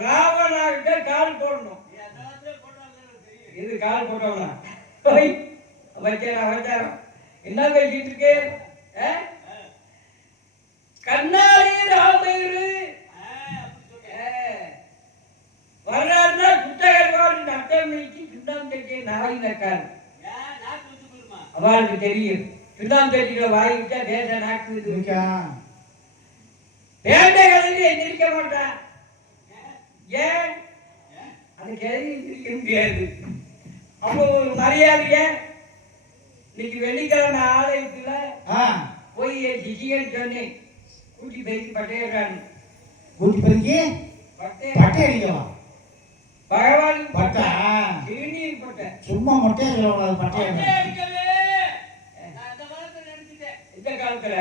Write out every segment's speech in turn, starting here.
ராவணாகிட்ட கால் போடணும். இது கால் போட்டோம்னா வச்சாரம் என்ன பேசிட்டு இருக்கு? கண்ணாடி ராமயிரு வரலாறுனா குட்டகர்வாடு அட்டமணிக்கு சுண்ணாம்பேட்டை நாயினக்கார் அவளுக்கு தெரியும். சுண்ணாம்பேட்டியில வாங்கிட்டா தேச நாக்கு வேண்டைகளுக்கு எந்திரிக்க மாட்டான். ஏன் அது கேள்வி எந்திரிக்க முடியாது. அப்போ ஒரு மரியாதைய இன்னைக்கு வெள்ளிக்கிழமை ஆலயத்துல போய் சிசிகன் சொன்னேன் கூட்டி பேசி பட்டையிறான்னு. கூட்டி பெருக்கி பட்டை அடிக்கவா? பகவான் பட்டா திருநீர் பட்டை சும்மா மொட்டையா சொல்லக்கூடாது. பட்டை அடிக்கவே இந்த காலத்துல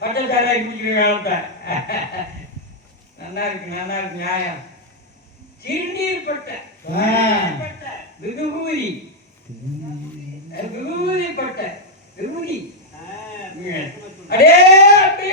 பட்டச்சாராய் குடிக்கிற காலத்தை நல்லா இருக்கு நியாயம். திருநீர் பட்டை விபூதி விபூதி பட்டை விபூதி அடே அப்படி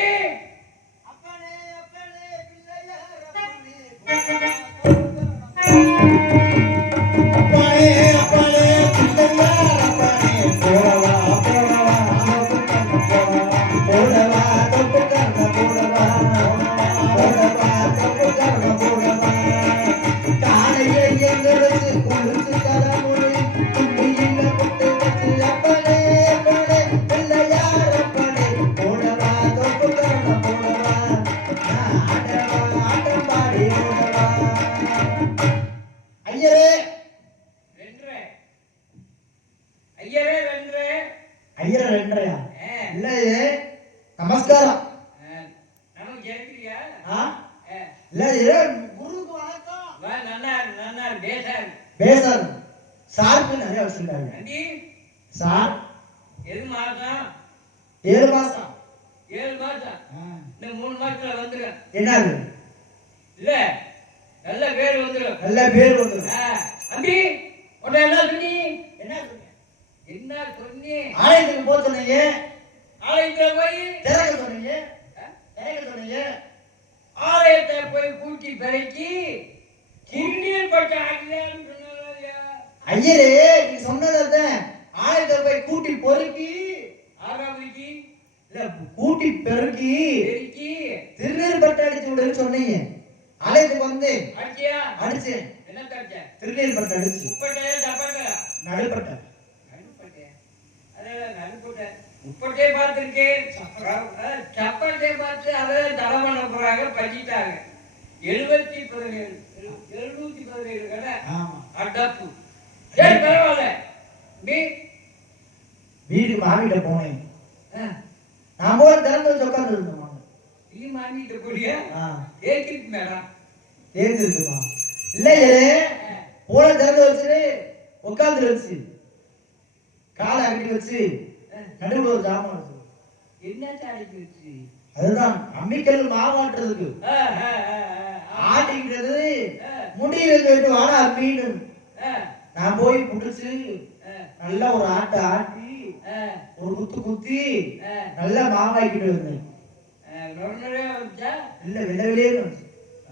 நமஸ்காரம். பேசர் சார்பு நிறைய வச்சிருக்காங்க. சார் 7 மாசம் 7 மாசம் 7 மாசம் இந்த 3 மாசத்துல வந்துடும். என்னது இல்ல நல்ல பேர் வந்துடும். நல்ல பேர் வந்துடும். அம்பி உன்னை என்ன சொன்னி? என்ன சொன்னி? ஆலயத்துக்கு போக சொன்னீங்க. ஆலயத்துல போய் திறக்க சொன்னீங்க. ஆலயத்தை போய் கூட்டி பெருக்கி திருநீர் பட்ட ஆகியான்னு சொன்னாரியா? ஐயரே நீ சொன்னதான் ஆலயத்தை போய் கூட்டி பொறுக்கி ஆறாவதுக்கு இல்ல கூட்டி பெருக்கி திருநீர் பட்ட அடிச்சு விடுன்னு சொன்னீங்க. ஆலயத்துக்கு வந்து அடிச்சியா? அடிச்சு என்ன அடிச்ச? திருநீர் பட்ட அடிச்சு உப்பட்டையா சப்பாட்டா? நடுப்பட்ட நடுப்பட்ட உப்பட்டே பார்த்துருக்கேன். சப்பாட்டே பார்த்து அதை தலை பண்ண போறாங்க பச்சிட்டாங்க. 717 கடை அடப்பு. சரி பரவாயில்ல. வீடு மாமிட்ட போனேன். நான் போய் திறந்து உட்கார்ந்து இருந்தோம். நீ மாமிட்ட போறியா? ஏத்திருக்கு மேடம் ஏத்திருக்குமா? இல்லையே போன திறந்து வச்சு உட்கார்ந்து வச்சு காலை அடிக்க வச்சு நடுவுல ஒரு ஜாமான் வச்சு என்ன அடிக்க வச்சு அதுதான் அம்மிக்கல் மாவாட்டுறதுக்கு ஆட்டிக்கிறது முடியல போயிட்டு வாடா மீன். நான் போய் புடிச்சு நல்லா ஒரு ஆட்டை ஆட்டி ஒரு குத்து குத்தி நல்லா மாவாக்கிட்டு வந்தேன். இல்ல விலவிலே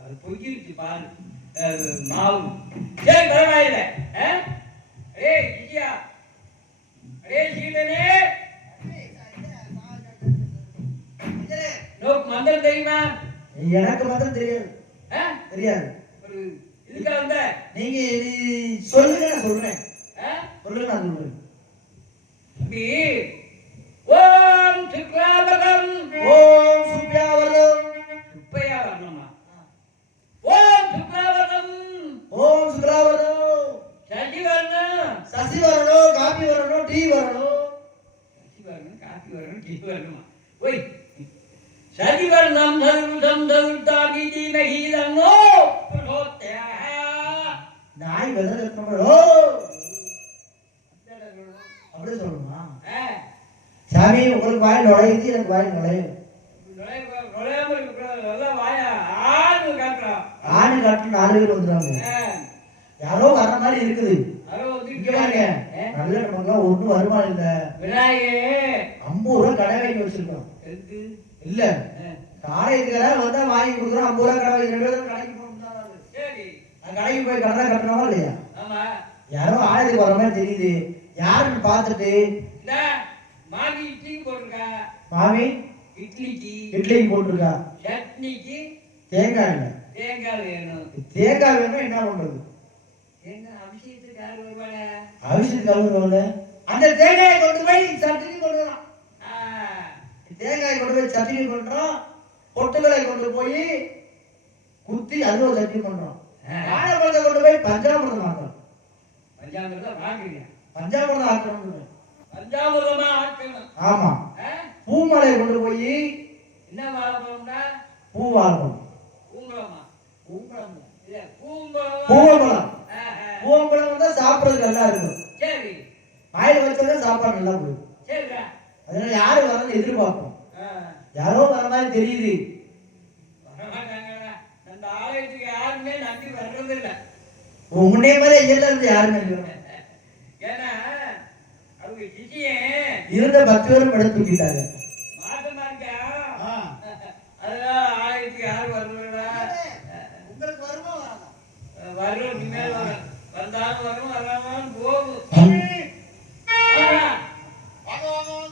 அது பொங்கிருச்சு பாரு மாவு. சரி பரவாயில்ல. ஏய் ஜிஜியா அடே சீடனே நோக்கு மந்திரம் தெரியுமா? எனக்கு மந்திரம் தெரியாது. தெரியாது. இதுக்கா வந்த? நீங்க சொல்லுங்க நான் சொல்றேன். சொல்லுங்க நான் சொல்றேன். அப்படி ஓம் சுக்லாவரம் ஓம் சுப்யாவரம் சுப்பையா வரணுமா? ஓம் சுக்லாவரம் ஓம் சுக்லாவரம் சசி வரணும். சசி வரணும், காபி வரணும், டீ வரணும். சசி வரணும், காபி வரணும், டீ வரணுமா? ஓய் சதிவர்ணம் சதுர்தம் சதுர்தாமி தீமஹி தன்னோ பிரசோதயாஹ. நாய் வெதறதுக்கு அப்படி சொல்லணுமா? சாமி உங்களுக்கு வாய் நுழையுது, எனக்கு வாய் நுழையும். ஆணு காட்டு 4 பேர் வந்துடுறாங்க. யாரோ வர்ற மாதிரி இருக்குது. நல்ல நமக்குலாம் ஒன்றும் வருமானம் இல்லை. 50 ரூபா கடை வாங்கி வச்சிருக்கோம். இல்ல காலேஜுக்கு வந்தா வாங்கி கொடுக்குறோம். 50 ரூபா கடை வாங்கி 2 பேரும் கடைக்கு போகணும். கடைக்கு போய் கடை கட்டணுமா இல்லையா? ஆமா. யாரோ ஆயுதத்துக்கு வர மாதிரி தெரியுது. யாருன்னு பார்த்துட்டு இந்த மாமி இட்லிக்கு போட்டிருக்கா. மாமி இட்லிக்கு போட்டிருக்கா. சட்னிக்கு தேங்காய் இல்லை. தேங்காய் வேணும். தேங்காய் வேணும் என்ன பண்றது? தேங்காய் அபிஷேகத்துக்கு யாரு வருவாங்க? அபிஷேகத்துக்கு வருவாங்க. அந்த தேங்காயை கொண்டு போய் சட்னி பண்ணுறோம். தேங்காயை கொண்டு போய் சட்னி பண்றோம். பொட்டுகளை கொண்டு போய் குத்தி அது ஒரு சட்னி பண்றோம். வாழைப்பழத்தை கொண்டு போய் பஞ்சாமிரதம் ஆக்குறோம். பஞ்சாமிரதம் வாங்குறீங்க? பஞ்சாமிரதம் ஆக்கணும். பஞ்சாமிரதமா ஆக்கணும். ஆமா. பூமலையை கொண்டு போய் என்ன வாழைப்பழம்னா? பூ வாழைப்பழம். பூம்பழமா? பூம்பழம் இல்ல பூம்பழம். பூவம்பழம். பூவம்பழம் தான் சாப்பிடுறதுக்கு நல்லா இருக்கும். சரி. வாயில வச்சா சாப்பாடு நல்லா போகும். சரிடா. அதனால யாரு வரன்னு எதிர்பார்ப்போம். யாரோ வர மாதிரி தெரியுது. வரமாட்டாங்கடா. அந்த ஆலயத்துக்கு யாருமே நம்பி வர்றது இல்ல. உன்னே மாதிரி ஐயர்ல இருந்து யாருமே இல்லை. ஏன்னா அவங்க சிசியே இருந்த 10 பேரும் படம் தூக்கிட்டாங்க. மாசமா இருக்கா? அதெல்லாம் ஆலயத்துக்கு யாரும் வரலடா. உங்களுக்கு வருமா வராதா? வரும். இனிமேல் வரும். வந்தாலும் வரும், வராமலும் போகும்.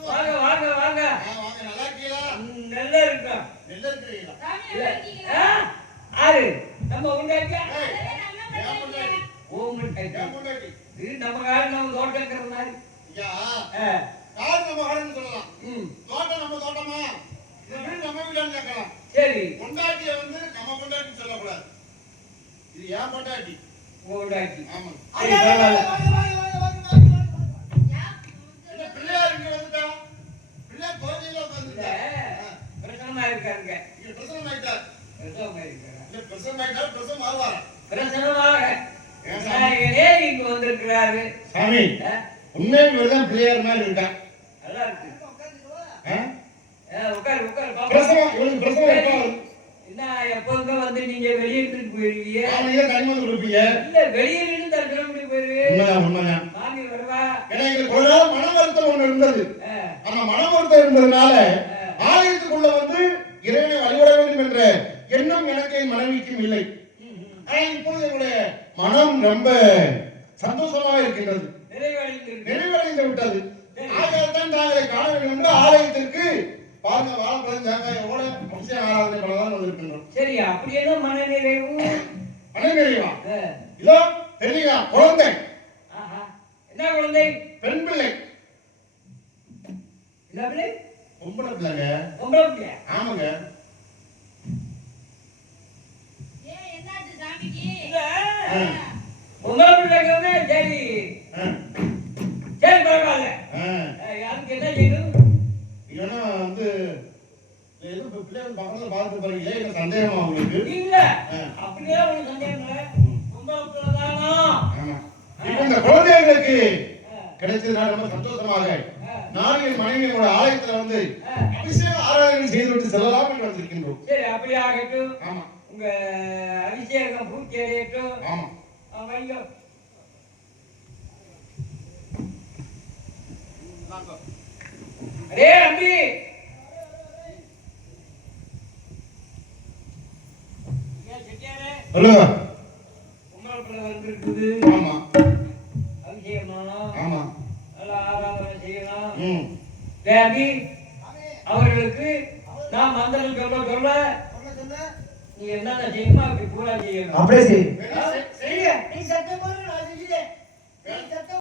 வாங்க வாங்க வாங்க. நல்லா இருக்கீங்களா? நல்லா இருக்கோம். நல்லா இருக்கிறீங்களா? ஆறு நம்ம உண்டாக்கியா? ஏன் முன்னாடி? இது நம்ம காலம் நம்ம தோட்டங்கிற மாதிரி. ஐயா, காடு நம்ம காடுன்னு சொல்லலாம். தோட்டம் நம்ம தோட்டமா? இது வீடு நம்ம வீடான்னு கேட்கலாம். சரி. பொண்டாட்டியை வந்து நம்ம பொண்டாட்டின்னு சொல்லக்கூடாது. இது ஏன் பொண்டாட்டி? உண்டாக்கி. ஆமா. சரி, பரவாயில்ல. என்ன பிள்ளையார் இங்க வந்துட்டா? பிள்ளையார் கோயில உட்கார்ந்துட்டா? பிரசனமா இருக்காருங்க. இங்க பிரசனம் ஆயிட்டார். பிரசனமா இருக்காரு. இல்ல பிரசனம் ஆயிட்டார், பிரசனம் ஆவாரா? பிரசனமாக விநாயகனே இங்கு வந்திருக்கிறாரு. சாமி, உண்மையும் இவர்தான் பிள்ளையார் மாதிரி இருக்கா? நல்லா இருக்கு. உட்காரு உட்காரு. பிரசனம் இவனுக்கு பிரசனம் எப்போ? என்ன எப்போதுமே வந்து நீங்க வெளியே எடுத்துட்டு போயிருவீங்க. நீங்க தனிமது கொடுப்பீங்க. இல்ல வெளியே இருந்து தர்க்கணும் போயிருவீங்க. உண்மைதான் உண்மைதான். சாமி வருவா. ஏன்னா எங்களுக்கு ஒரு நாள் மன வருத்தம் ஒண்ணு இருந்தது. அந்த மன வருத்தம் இருந்ததுனால ஆலயத்துக்குள்ள வந்து இறைவனை வழிபட வேண்டும் என்ற எண்ணம் எனக்கு என் மனைவிக்கும் இல்லை. ஆனா இப்பொழுது என்னுடைய மனம் ரொம்ப சந்தோஷமாக இருக்கின்றது. நிறைவடைந்து விட்டது. ஆகையால்தான் தாங்களை காண வேண்டும் என்று ஆலயத்திற்கு பாருங்க வாழைப்பழம் தேங்காயோட அபிஷேக ஆராதனை பண்ணதான் வந்திருக்கின்றோம். சரி, அப்படி என்ன மனநிறைவு? மனநிறைவா? இதோ தெரியுங்க, குழந்தை. என்ன குழந்தை? பெண் பிள்ளை. என்ன பிள்ளை? பொம்பளை பிள்ளைங்க. பொம்பளை பிள்ளை? ஆமாங்க. பொம்பளை பிள்ளைங்க. சரி சரி, பரவாயில்ல. யாருக்கு என்ன செய்யணும்? ஏன்னா வந்து பிள்ளை பக்கத்துல பார்த்துட்டு பாருங்களே, என்ன சந்தேகமா உங்களுக்கு? இல்ல, அப்படியே ஒரு சந்தேகம் இல்லை. பொம்பளை பிள்ளை தானா? ஆமா. இப்ப இந்த குழந்தைகளுக்கு கிடைச்சதுனால ரொம்ப சந்தோஷமாக நான் என் மனைவியோட ஆலயத்துல வந்து அபிஷேக ஆராதனை செய்துவிட்டு செல்லலாம் என்று வந்திருக்கின்றோம். சரி, அப்படி ஆகட்டும். ஆமா. உங்க அபிஷேகம் பூர்த்தி அடையட்டும். ஆமா. வைங்க. அரே அம்பி, சொல்லுங்க. பொங்கல் பிள்ளை வந்திருக்குது. ஆமா. அபிஷேகம் பண்ணணும். ஆமா. நல்லா ஆராதனை செய்யணும். அம்பி, அவர்களுக்கு நான் மந்திரம் சொல்ல சொல்ல நீ என்னென்ன செய்யணுமோ அப்படி பூரா செய்யணும். அப்படியே செய்யும்.